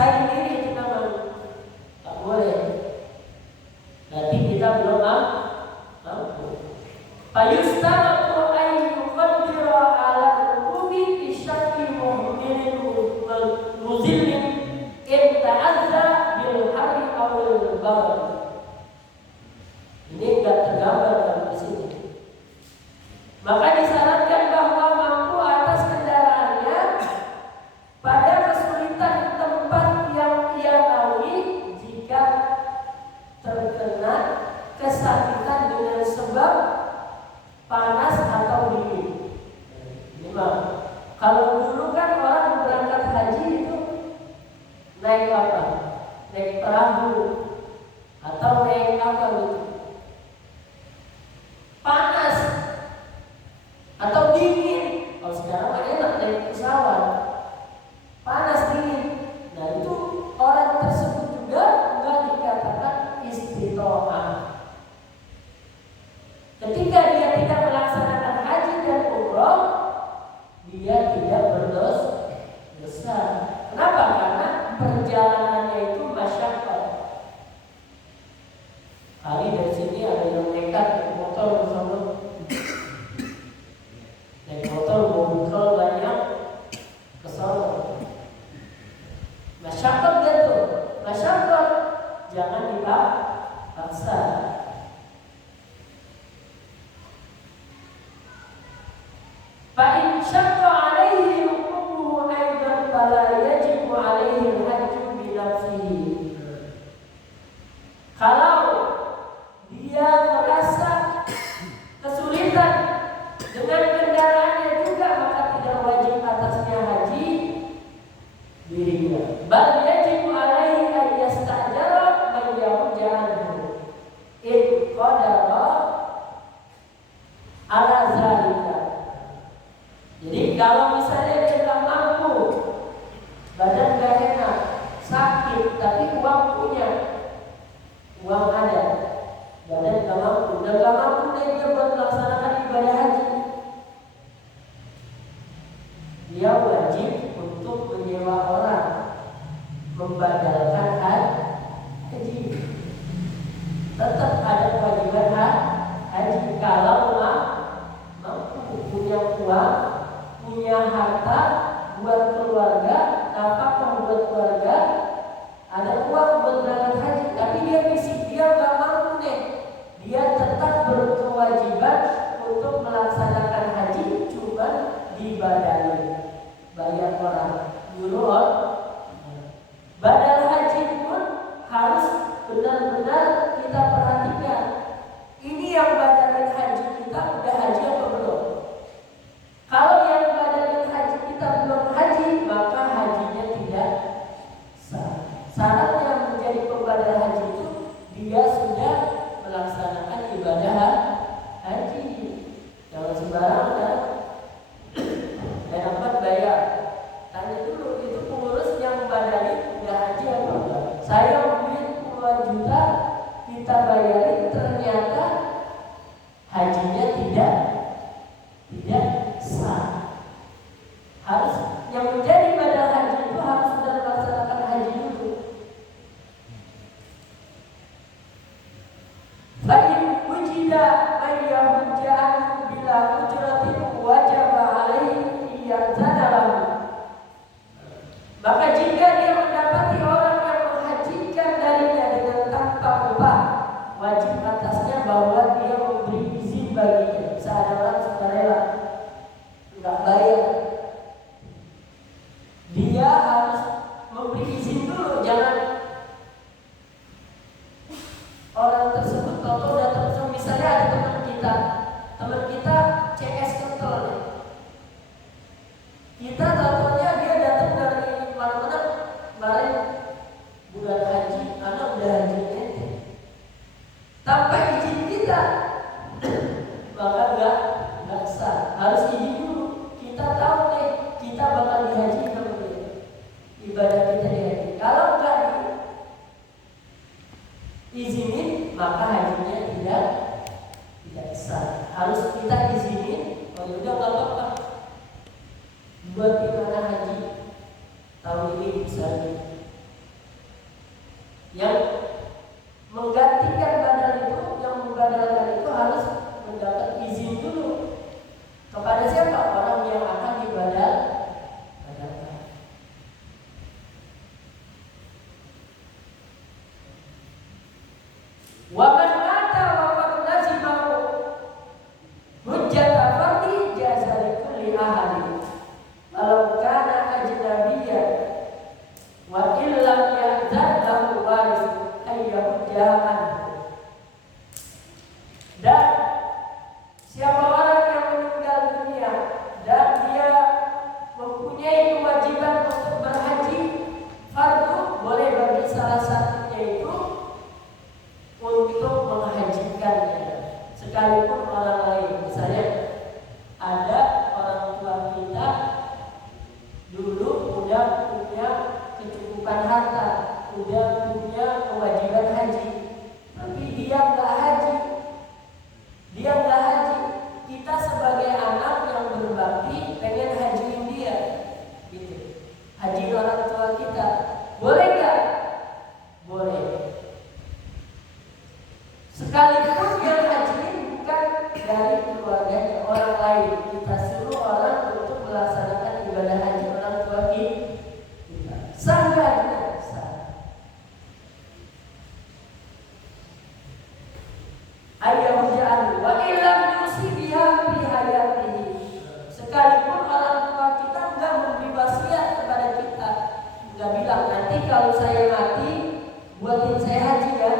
maksain diri kita tak boleh. Berarti kita belum mampu. Fayustaratu ay yuqaddira ala rukubi bisyakli muhdirin muzillin in ta'azza bil hari awal barat. Ini enggak tergambar dalam sini. Maka disyaratkan bahwa mampu atas kendaraannya pada kesulitan tempat yang ia naungi jika terkena kesakitan dengan sebab panas atau dingin. Ini mah kalau dulu kan orang berangkat haji itu naik apa? Naik perahu atau naik apa gitu. Panas atau dingin. Kalau sekarang kan enak naik pesawat. Panas dingin. Nah itu orang tersebut juga enggak dikatakan istitoah. Ketika dia tidak melaksanakan haji dan umroh, dia tidak berdosa. Kenapa? Karena perjalanannya itu masyaqqah. Kali dari sini ada yang nekat naik motor bersama. Naik motor mau bekal banyak kesana. Masyaqqah gitu. Masyaqqah jangan dipaksa. Fa'in syaqqa alaihi rukubuhu aidan fala yajibu alaihi al-hajju bi nafsihi. Kalau dia merasa kesulitan dengan kendaraannya juga, maka tidak wajib atasnya haji dirinya. Bal yajibu alaihi an yastajara man yahujja anhu in qadara ala zalika. Jadi kalau misalnya dia nggak mampu, badan nggak enak, sakit, tapi uang punya, uang ada, badan nggak mampu, dan nggak mampu dia buat melaksanakan ibadah haji, dia wajib untuk menyewa orang membadalkan haji. Tetap ada kewajiban haji kalau mampu, punya uang, punya harta buat keluarga, nafkah buat keluarga, ada uang buat berangkat haji, tapi dia fisik dia nggak mampu nih, dia tetap berkewajiban untuk melaksanakan haji, cuma dibadali, bayar orang dulu. Badal haji pun harus benar-benar kita perhatikan. Ini yang badalin haji kita udah haji apa belum? Kalau yang badalin haji kita belum haji, maka hajinya tidak sah. Syaratnya menjadi pembadal haji itu dia sudah melaksanakan ibadah haji. Jangan sembarangan ya. Dan dapat bayar. Tanya dulu itu pengurus yang badalin udah haji apa enggak? Saya duit puluhan juta kita bayarin, ternyata hajinya tidak sah. Harus yang menjadi badal haji itu harus sudah melaksanakan haji dulu. Fa'in wujida mayyahujja'an bila ujratin wajaba alaihi iyadzanalahu. Maka jika dia mendapati orang yang menghajikan darinya dengan tanpa upah, wajib atasnya bahwa dia memberi izin baginya. Bisa ada orang sukarela nggak bayar, dia harus memberi izin dulu. Jangan orang tersebut tahu datang, misalnya ada teman kita CS kental nih. Kita tahunya dia datang dari mana-mana, kemarin bulan haji, anak udah haji ente, tanpa izin kita, maka nggak sah. Harus izin dulu. Kita tahu nih kita bakal dihaji sama dia, ibadah kita dihaji. Kalau nggak diizinin, maka hajinya tidak sah. Harus kita izinin. Oh udah nggak apa-apa, buat gimana haji tahun ini misalnya, Wa man mata wa qad lazimahu hujjata fardi jaza li kulli ahadin walau kana ajnabiyyan wa illam ya'zan lahu waris ayyahujjahan. Dan siapa orang yang meninggal dunia dan dia mempunyai kewajiban untuk berhaji fardu, boleh bagi salah satunya itu untuk menghajikannya sekalipun orang lain. Misalnya ada orang tua kita dulu udah punya kecukupan harta, udah punya kewajiban haji, tapi dia nggak haji. Kita sebagai anak yang berbakti pengen hajiin dia, gitu. Hajiin orang tua kita, boleh nggak? Boleh. Sekalipun yang hajiin bukan dari keluarganya, orang lain. Kita suruh orang untuk melaksanakan ibadah haji orang tua kita. Sah nggak? Sah. Ayyahuja'an wa illam yusibiha fi hayatihi. Sekalipun orang tua kita enggak memberi wasiat kepada kita, enggak bilang nanti kalau saya mati buatin saya haji ya,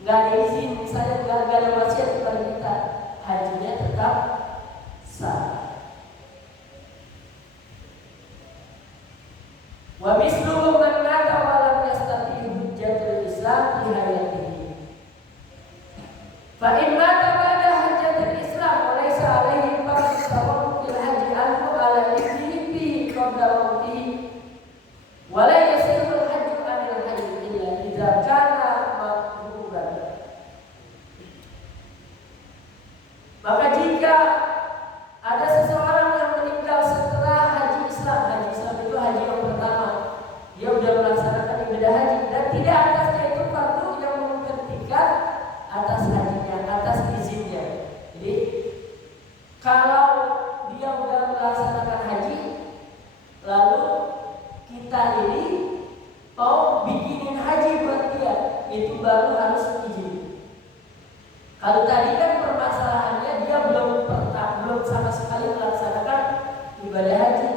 enggak ada izin, misalnya enggak ada wasiat kepada kita, hajinya tetap sah. Wa misluhu man mata wa lam yastati hujjatul Islam fi hayatihi. Fa in mata ba'da hajjatul Islam wa laysa alaihi fardhu tawakkul haji anhu ala ibnihi fi qabla mauti wa la yasiru al-hajju anil hayy illa idza kana maqburan. Maka jika ada seseorang yang meninggal setelah haji Islam itu haji yang pertama, dia sudah melaksanakan ibadah haji dan tidak atasnya itu fardu yang menggantikan atas hajinya, atas izinnya. Jadi kalau dia sudah melaksanakan haji, lalu kita ini mau bikinin haji buat dia, itu baru harus izin. Kalau tadi kan permasalahannya dia belum sama sekali melaksanakan ibadah haji,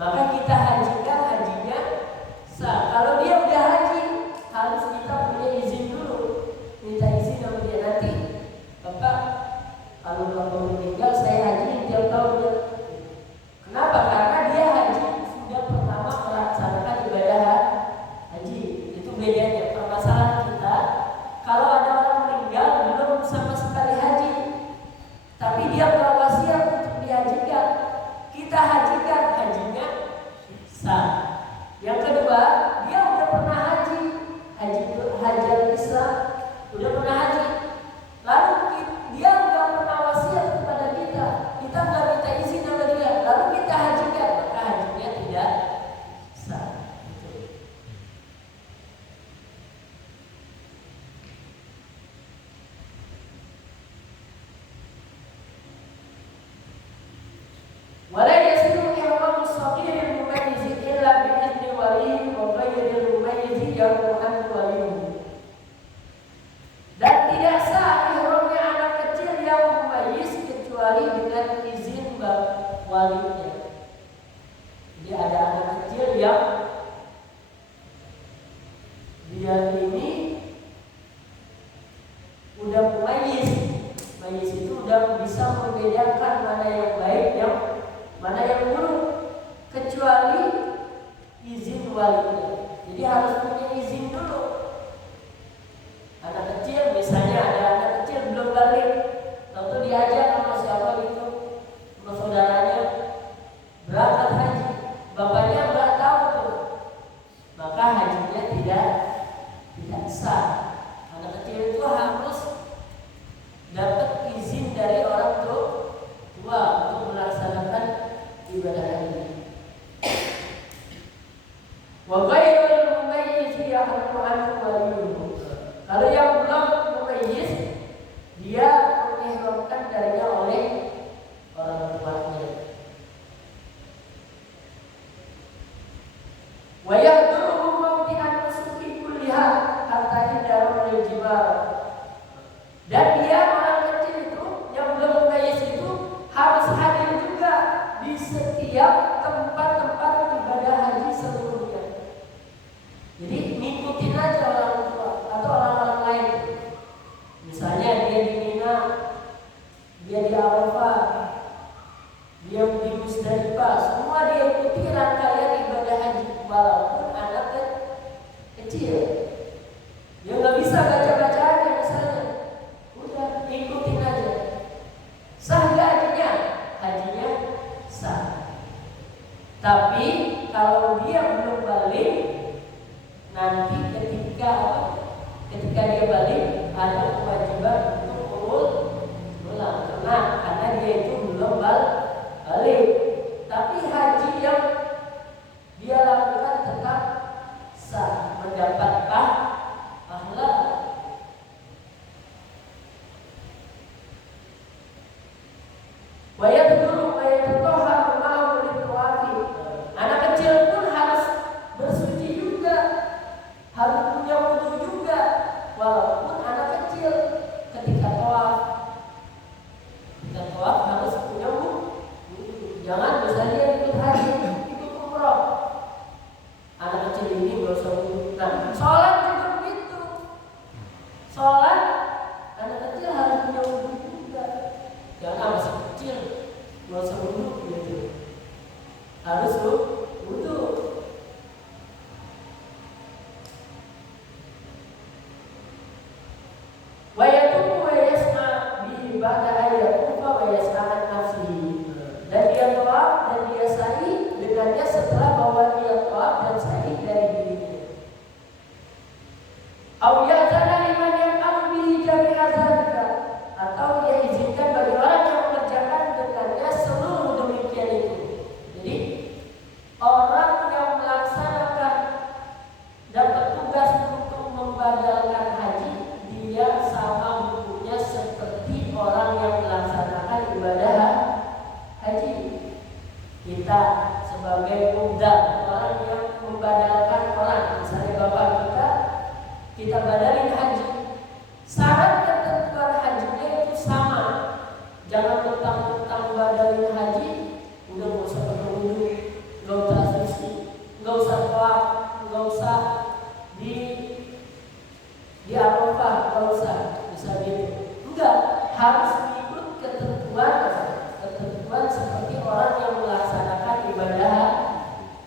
maka kita hajikan hajinya sah. Kalau dia udah haji, harus kita punya izin dulu, minta izin sama dia. Nanti Bapak kalau bapak meninggal saya haji tiap tahun. Kenapa? Karena dia haji sudah pertama melaksanakan ibadah haji. Itu bedanya. Permasalahan kita kalau ada orang meninggal belum sama sekali haji, tapi dia berwasiat untuk dihajikan, kita hajikan, hajinya sah. Yang kedua, dia udah pernah haji Islam, udah pernah haji, lalu dia nggak pernah wasiat kepada kita nggak minta izin sama dia, lalu kita hajikan, maka hajinya tidak sah. Wala yasiru ihramu as-saghir al-mumayyiz illa bi idni walihi wa ghayri al-mumayyiz yarmuhan walihi. Dan tidak sah ihramnya anak kecil yang mumayyiz kecuali dengan izin walinya. Jadi ada anak kecil yang dia ini udah mumayyiz. Mumayyiz itu udah bisa membedakan mana yang baik, mana yang buruk, kecuali izin walinya. Jadi harus punya izin dulu. Anak kecil, misalnya ada anak kecil belum balik, lalu diajak sama siapa gitu, sama saudaranya berangkat haji, bapaknya nggak tahu tuh, maka hajinya tidak sah. Anak kecil itu harus dapat izin dari orang tua untuk melaksanakan ibadah haji. Wa ghairul mumayyiz yahrumu anhu waliyuhu. Kalau yang belum mumayyiz, dia mengihramkan darinya oleh orang tuanya. Wa yahduruhu mawdi'an nusuki kulliha hatta idza kewajiban. Dan dia orang kecil itu yang belum mumayyiz itu harus hadir juga di setiap tempat-tempat ibadah haji seluruhnya. Jadi ngikutin aja orang tua atau orang-orang lain. Misalnya dia di Mina, dia di Arafah, dia di Musdalifah, semua dia ikuti rangkaian ibadah haji walaupun anak kecil. Dia nggak bisa baca-baca aja misalnya, udah ikutin aja. Sah nggak hajinya? Hajinya sah. Tapi kalau dia belum balik, nanti ketika dia balik ada kewajiban untuk ulang karena dia itu belum balik. Tapi haji yang dia lakukan tetap sah, mendapat pahala. Anak kecil pun harus bersuci juga, harus punya wudu juga, walaupun anak kecil ketika tawaf harus punya wudu. Jangan misalnya ikut haji, ikut umroh, anak kecil ini nggak usah wudu. Nah, sholat juga begitu. Sholat anak kecil harus punya wudu juga. Jangan masih kecil nggak usah wudu gitu. Harus wudu. Wa yatubu wa yas'a bi ba'da ayatufa wa yas'a an nafsihi. Dan dia tawaf dan dia sa'i dengannya setelah bahwa dia tawaf dan sa'i dari dirinya. Au ya'zana liman yaf'alu bihi jami'a dzalika, atau dia izinkan bagi orang yang mengerjakan dengannya seluruh demikian itu. Jadi orang yang melaksanakan dapat tugas untuk membadalkan haji, dia sama hukumnya seperti orang yang melaksanakan ibadah haji. Kita sebagai mubdal, orang yang membadalkan orang, misalnya bapak kita badalin haji. Syarat ketentuan hajinya itu sama. Jangan mentang-mentang badalin haji udah nggak usah pakai wudu, nggak usah suci, nggak usah tawaf, nggak usah di Arafah, nggak usah, bisa gitu. Enggak, harus ikut ketentuan seperti orang yang melaksanakan ibadah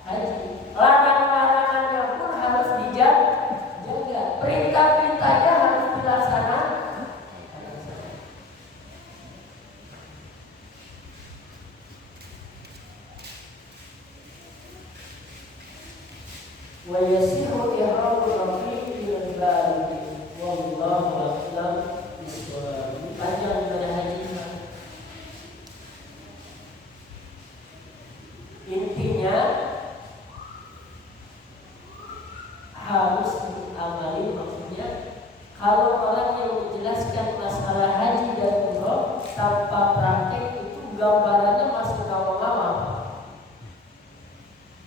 haji. Larangan-larangannya pun harus dijaga. Perintah-perintahnya harus dilaksanakan. Wa yasihu ihramul rafiq bil balik. Wallahu a'lam bishawab. Panjang ibadah haji. Intinya harus diamali, maksudnya kalau orang yang menjelaskan masalah haji dan umroh tanpa praktek itu gambarannya masih awam-awam.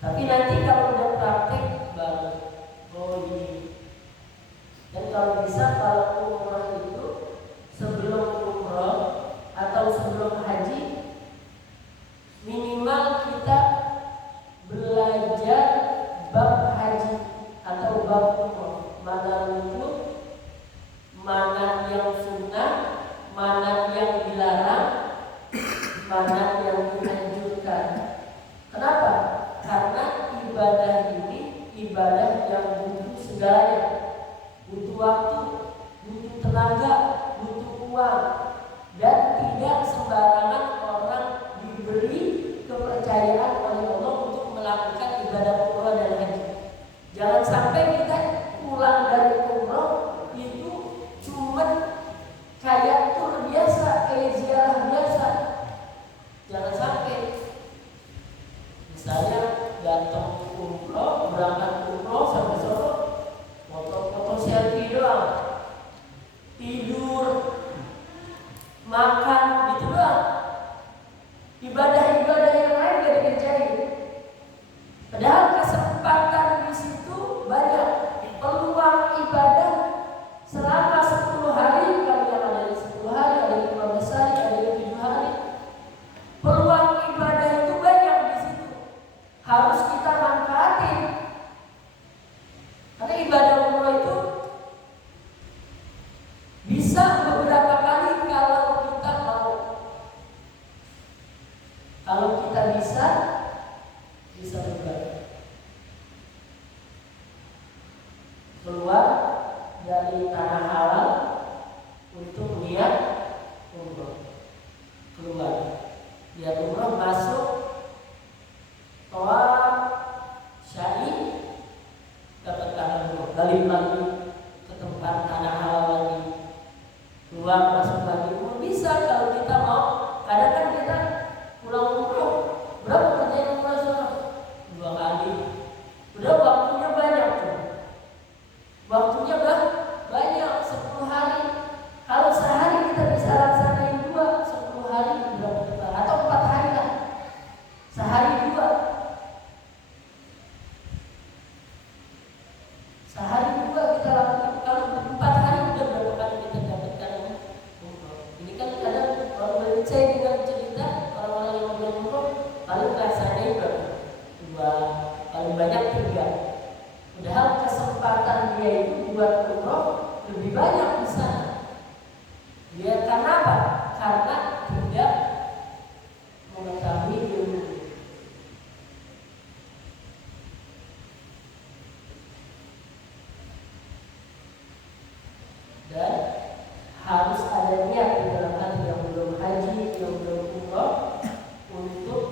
Tapi nanti kalau udah praktek baru ini. Dan kalau bisa kalau umroh itu sebelum umroh atau sebelum haji minimal kita belajar bab haji atau bab umroh, mana wujud, mana yang sunnah, mana yang dilarang, mana yang dianjurkan. Kenapa? Karena ibadah ini ibadah yang butuh segalanya, butuh waktu, butuh tenaga, butuh uang, dan tidak sembarangan orang diberi kepercayaan oleh Allah untuk melakukan ibadah umroh dan haji. Jangan sampai kita pulang dari umroh itu cuma kayak tur biasa, kayak ziarah biasa. Jangan sampai misalnya datang umroh, berangkat umroh sampai Solo, foto-foto selfie doang, tidur, makan gitu doang. Ibadah-ibadah yang lain gak dikerjain. Padahal kesempatan di situ banyak, peluang ibadah selama keluar dari tanah halal untuk niat umroh. Keluar niat umroh, masuk tawaf syai, dapat tahalul, balik lagi ke tempat tanah halal lagi, keluar masuk lagi. Bisa kalau kita mau. Kadang kan kita pulang umroh berapa kerjaan umroh sana? 2 kali. Udah waktunya banyak tuh. Waktunya banyak 10 hari. Kalau sehari kita bisa laksanain 10 hari berapa kita? Atau 4 hari lah. Sehari 2. Sehari 2 kita lakukan. Kalau 4 hari udah berapa kali kita dapatkan umroh? Ini kan kadang orang saya dengar cerita orang-orang yang belum umroh paling laksanain berapa? 2, paling banyak 3. Padahal kesempatan dia itu buat umroh lebih banyak di sana. Dia karena apa? Karena tidak mengetahui ilmu. Dan harus ada niat di dalam hati yang belum haji, yang belum umroh, untuk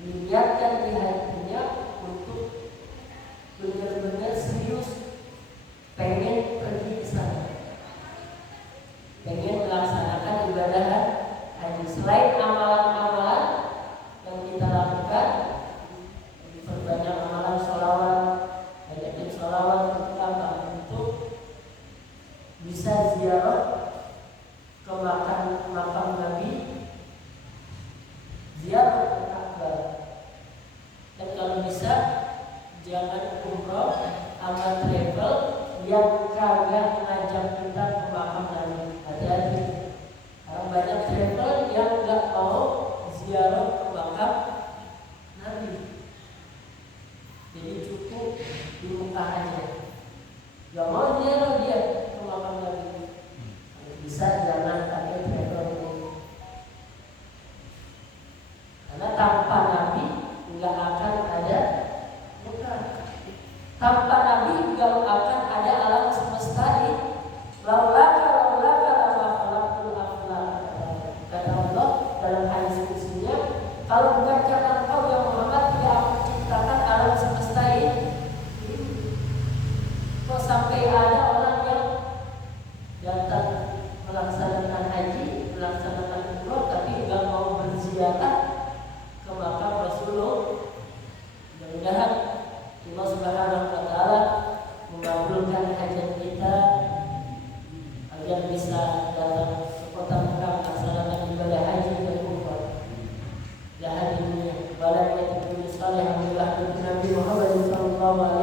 diniatkan di hatinya untuk benar-benar serius pengen pergi ke sana, pengen melaksanakan ibadah haji. Selain amalan-amalan yang kita lakukan, diperbanyak amalan sholawat, banyakin sholawat untuk apa? Untuk bisa ziarah ke makam Nabi, ziarah ke Ka'bah. Dan kalau bisa jangan umroh sama travel yang kagak ngajak kita ke makam Nabi. Hati-hati. Karena banyak travel yang nggak mau ziarah ke makam Nabi. Jadi cukup di Mekah aja. Gak mau ziarah dia ke makam Nabi. Kalau bisa jangan pakai travel ini. Karena tanpa Nabi nggak akan ada Mekah. Tanpa Nabi nggak akan ada alam semesta ini. Laulaka lama khalaqtul aflaq, kata Allah dalam hadis kutsinya, kalau bukan karena Engkau ya Muhammad tidak akan menciptakan alam semesta ini. Kok sampai ada orang yang datang melaksanakan haji, melaksanakan umroh, tapi nggak mau berziarah ke makam Rasulullah. Mudah-mudahan Allah Subhanahu wa taala mengabulkan hajat kita agar bisa datang ke kota Mekah melaksanakan ibadah haji dan umrah. Ya hadirin, balai yang saleh alhamdulillah Nabi Muhammad sallallahu alaihi